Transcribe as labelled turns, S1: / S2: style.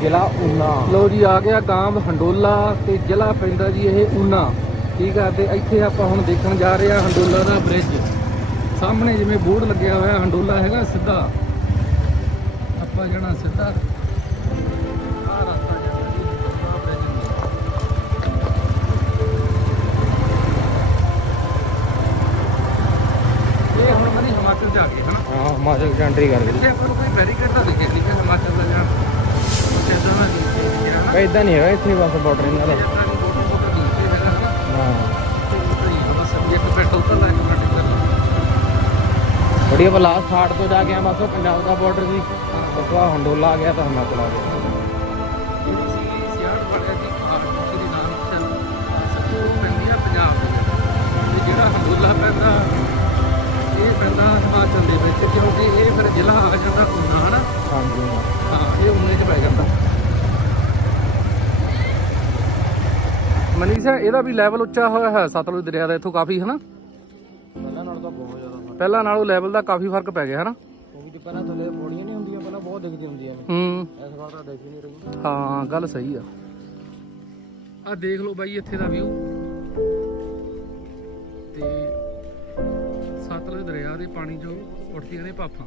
S1: ਜ਼ਿਲ੍ਹਾ ਉਨਾ
S2: ਲੋ ਜੀ ਆ ਗਿਆ ਗਾਂਵ ਹੰਡੋਲਾ ਤੇ ਜ਼ਿਲ੍ਹਾ ਪੈਂਦਾ ਜੀ ਇਹ ਊਨਾ। ਠੀਕ ਆ ਤੇ ਇੱਥੇ ਆਪਾਂ ਹੁਣ ਦੇਖਣ ਜਾ ਰਹੇ ਆ ਹੰਡੋਲਾ ਦਾ ਬ੍ਰਿਜ ਸਾਹਮਣੇ ਜਿਵੇਂ ਬੋਰਡ ਲੱਗਿਆ ਹੋਇਆ ਹੰਡੋਲਾ ਹੈਗਾ ਸਿੱਧਾ। ਆਪਾਂ ਜਾਣਾ ਸਿੱਧਾ। ਜੀ ਹਿਮਾਚਲ ਆ ਗਏ ਹਨਾ?
S1: ਹਾਂ ਹਿਮਾਚਲ ਕੰਟਰੀ ਕਰ
S2: ਇੱਥੇ ਆਪਾਂ ਨੂੰ ਕੋਈ ਬੈਰੀਕੇਡ ਤਾਂ ਦਿਖਿਆ ਨਹੀਂ ਕਿ ਹਿਮਾਚਲ ਦਾ ਜਾਣ ਸਿੱਧਾ ਨਾ ਨੀਚੇ ਗਿਆ ਨਾ
S1: ਬਈ ਇਦਾਂ ਨਹੀਂ ਹੈਗਾ ਇੱਥੇ ਬਸ ਬਾਰਡਰ ਇਹਨਾਂ ਦਾ। ਬੜੀ ਲਾਸਟ ਥਾੜ ਤੋਂ ਜਾ ਕੇ ਆ ਬਸ ਉਹ ਪੰਜਾਬ ਦਾ ਬਾਰਡਰ ਸੀ। ਉਸ ਤੋਂ ਹੰਡੋਲਾ ਆ ਗਿਆ ਤਾਂ ਹਿਮਾਚਲ ਆ ਗਿਆ।
S2: ਜਿਹੜਾ ਹੰਡੋਲਾ ਪੈਂਦਾ ਇਹ ਪੈਂਦਾ ਹਿਮਾਚਲ ਦੇ ਵਿੱਚ ਕਿਉਂਕਿ ਇਹ ਫਿਰ ਜ਼ਿਲ੍ਹਾ ਆ ਜਾਂਦਾ ਉਨਾ ਹਨਾ
S1: ਹਾਂਜੀ।
S2: ਹਾਂ ਇਹ ਉਨੇ ਚ ਪੈ ਜਾਂਦਾ। ਮਨੀਸ਼ਾ ਇਹਦਾ ਵੀ ਲੈਵਲ ਉੱਚਾ ਹੋਇਆ ਹੈ ਸਤਲੁਜ ਦਰਿਆ ਦਾ ਇੱਥੋਂ ਕਾਫੀ ਹਨਾ?
S1: ਪਹਿਲਾਂ ਨਾਲ ਤਾਂ ਬਹੁਤ ਜ਼ਿਆਦਾ ਫ਼ਰਕ।
S2: ਪਹਿਲਾਂ ਨਾਲੋਂ ਲੈਵਲ ਦਾ ਕਾਫੀ ਫ਼ਰਕ ਪੈ ਗਿਆ ਹਨਾ?
S1: ਉਹ ਵੀ ਤੇ ਪਹਿਲਾਂ ਥੱਲੇ ਪੌੜੀਆਂ ਨਹੀਂ ਹੁੰਦੀਆਂ ਪਹਿਲਾਂ ਬਹੁਤ ਦਿਖਦੀ ਹੁੰਦੀਆਂ ਨੇ
S2: ਹੂੰ।
S1: ਇਸ ਵਾਰ ਤਾਂ ਦੇਖ ਹੀ ਨਹੀਂ ਰਹੀ।
S2: ਹਾਂ ਗੱਲ ਸਹੀ ਆ। ਆ ਦੇਖ ਲਓ ਬਾਈ ਇੱਥੇ ਦਾ ਵਿਊ ਤੇ ਸਤਲੁਜ ਦਰਿਆ ਦੇ ਪਾਣੀ ਚੋਂ ਉੱਠਦੀਆਂ ਨੇ ਭਾਫਾਂ।